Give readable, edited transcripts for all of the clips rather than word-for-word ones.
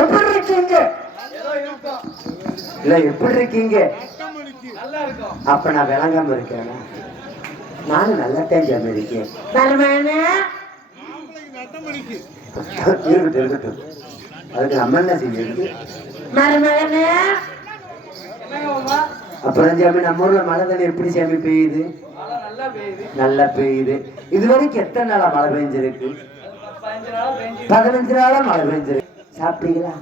எப்படி இருக்கீங்க? இல்ல எப்படி இருக்கீங்க? அப்ப நான் விளங்காம இருக்கேன். நானும் நல்லா தெரிஞ்சாம இருக்கேன். இருக்கட்டும் இருக்கட்டும். அதுக்கு நம்ம என்ன செய்யுது? அப்புறம் சாமி நம்ம ஊர்ல மழை தண்ணி எப்படி சாமி பெய்யுது? நல்லா பெய்யுது. இது வரைக்கும் எத்தனை நாளா மழை பெஞ்சிருக்கு? 15 நாளா மழை பெஞ்சிருக்கு. சாப்பிட்டீங்களா?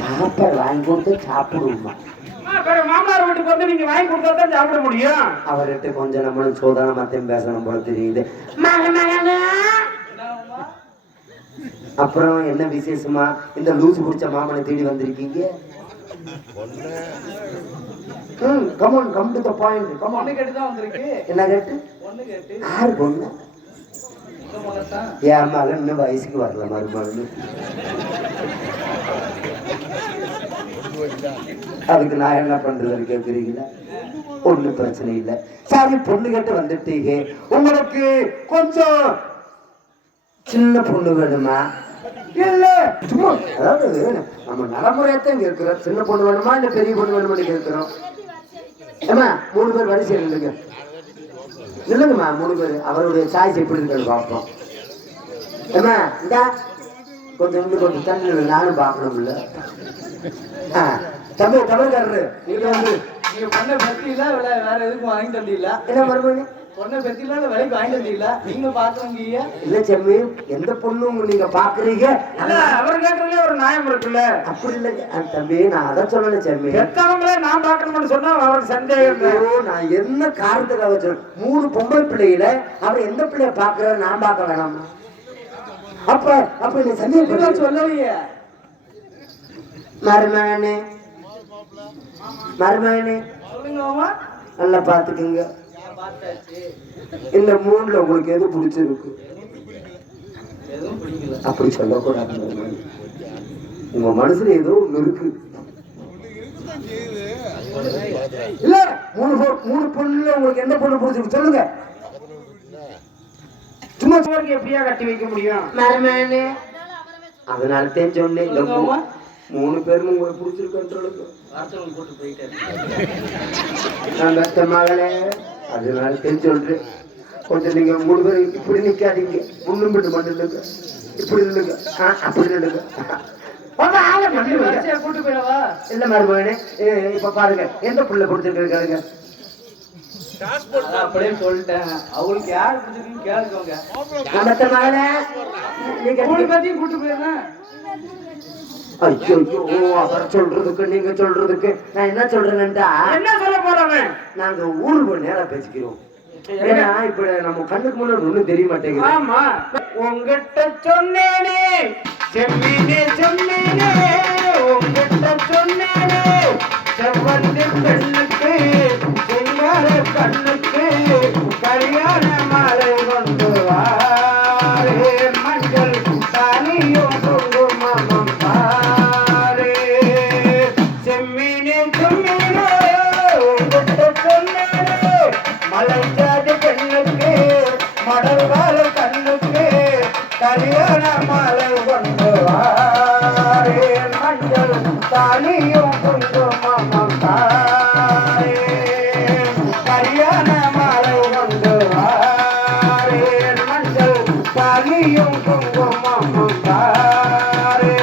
சாப்பாடு வாங்கி கொடுத்து சாப்பிடுவோமா? மாமனார் வீட்டுக்கு வந்து நீங்க வாங்கி கொடுத்தா தான் சாப்பிட முடியும். அவர்கிட்ட கொஞ்சம் நம்மளும் சோதனை மத்தையும் பேசணும் போல தெரியுது. அப்புறம் என்ன விசேஷமா இந்த லூசு பிடிச்ச மாமனை தேடி வந்திருக்கீங்க? come on, come to the point. Come on. என்ன கேட்டு? யாரு பொண்ணு? என் மகன் இன்னும் வயசுக்கு வரல. மருமகன் அதுக்கு நான் என்ன பண்றது கேட்குறீங்களா? ஒன்னும் பிரச்சனை இல்லை. சரி, பொண்ணு கேட்டு வந்துட்டீங்க. உங்களுக்கு கொஞ்சம் சின்ன பொண்ணு வேணுமா? இல்ல சும்மா அதாவது நம்ம நடைமுறையத்தான் கேட்கிறோம். சின்ன பொண்ணு வேணுமா இல்ல பெரிய பொண்ணு வேணுமான்னு கேட்கிறோம். ஏமா 3 பேர் வரிசையில் இல்லைங்க இல்லைங்கம்மா. 3 பேர் அவருடைய சாய்ஸ் எப்படி இருக்குன்னு பார்ப்போம். ஏமா இந்தா கொஞ்சம் தண்ணி நானும் பார்க்கணும்ல. தம்பி தமிழ்காரரு நீங்க வந்து நீங்க பண்ண பத்தியில வேற எதுக்கும் வாங்கி தந்தீங்களா? என்ன மறுபடியும் பொண்ணை பத்தியில விலைக்கு வாங்கி தந்தீங்களா? நீங்க பாக்குறீங்க இல்ல செம்மி. எந்த பொண்ணும் நீங்க பாக்குறீங்க? அவர் கேட்கறதுல ஒரு நியாயம் இருக்குல்ல. அப்படி இல்ல தம்பி, நான் அதை சொல்லல செம்மி. பெத்தவங்களே நான் பாக்கணும்னு சொன்னா அவருக்கு சந்தேகம். நான் என்ன காரணத்துக்காக சொல்றேன்? 3 பொம்பளை பிள்ளைகள அவர் எந்த பிள்ளைய பாக்குறாரு நான் பார்க்க வேணாமா? அப்ப இந்த சந்தேகம் சொல்லலையே. மருமகனே நல்லா பாத்துக்குங்க. இந்த 3ல உங்களுக்கு எது பிடிச்சிருக்கு? அப்படி சொல்லக்கூடாது. உங்க மனசுல ஏதோ ஒண்ணு இருக்கு இல்ல. 3 பொண்ணுல உங்களுக்கு எந்த பொண்ணு பிடிச்சிருக்கு சொல்லுங்க. சும்மா சுவருக்கு எப்படியா கட்டி வைக்க முடியும்? அதனால தான் சொன்னேன் 3 பேரும் உங்களுக்கு பிடிச்சிருக்கு. நான் பெத்த மகளே அதனால சொல்றேன். கொஞ்சம் நீங்க 3 பேர் இப்படி நிக்காதீங்க. முன்னும் பிட்டு மட்டும் இல்லைங்க. இப்படி இல்லைங்க. அப்படி இல்லைங்க. இல்ல மருமகனே இப்ப பாருங்க எந்த புள்ள பிடிச்சிருக்காருங்க அப்படியே சொல்லிட்டேன். அவங்களுக்கு யாரு பிடிச்சிருக்குன்னு கேளுங்க. பெத்த மகளே நீங்க கூட்டு போயிருந்தேன். ஐயோ அவர் சொல்றதுக்கு நீங்க சொல்றதுக்கு நான் என்ன சொல்றேன்டா? என்ன சொல்ல போறவங்க? நாங்க ஊருக்கு நேரம் பேசிக்கிறோம். ஏன்னா இப்ப நம்ம கண்ணுக்கு முன்னாடி ஒண்ணும் தெரிய மாட்டேங்குது. ஆமா உங்ககிட்ட சொன்னேனே செம்மீனே சொன்னேனே உங்ககிட்ட சொன்னேனே செவ்வந்தி பெண்ணுக்கு சிங்கார கண்ணுக்கு கல்யாண மாலை கொண்டு வாரே மஞ்சள் தானியும் குங்குமம் பாரே செம்மீனே சொன்னேனே உங்ககிட்ட சொன்னேனே மலைச்சாதி பெண்ணுக்கு மடல்வாழ கண்ணுக்கு கல்யாண மாலை கொண்டு வாரே மஞ்சள் தாலியும் குங்குமம் தாரே கல்யாண மாலை கொண்டு வாரே மஞ்சள் தாலியும் குங்குமம் தாரே.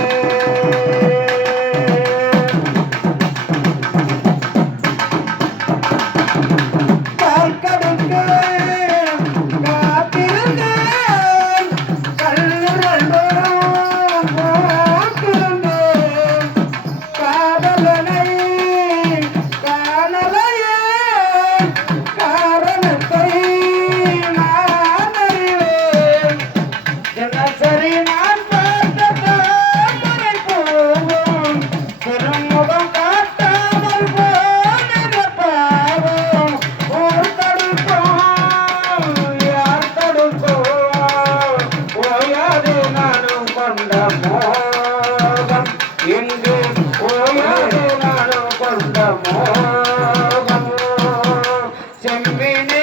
செம்மீனே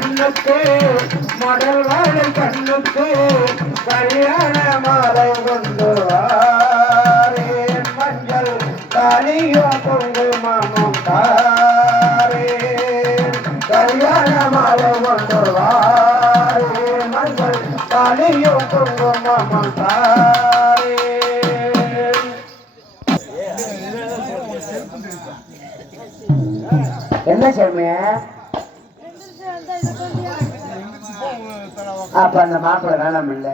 பெண்ணுக்கு மடல் வாழை கண்ணுக்கு கல்யாண மாலை கொண்டு வாரேன் மஞ்சள் தாலியும் குங்குமமும் தாரேன் கல்யாண மாலை கொண்டு வாரேன் மஞ்சள் தாலியும் குங்குமமும் தாரேன். என்ன சொல்லுங்க அப்ப அந்த மாப்பிள்ளை வேணாம் இல்ல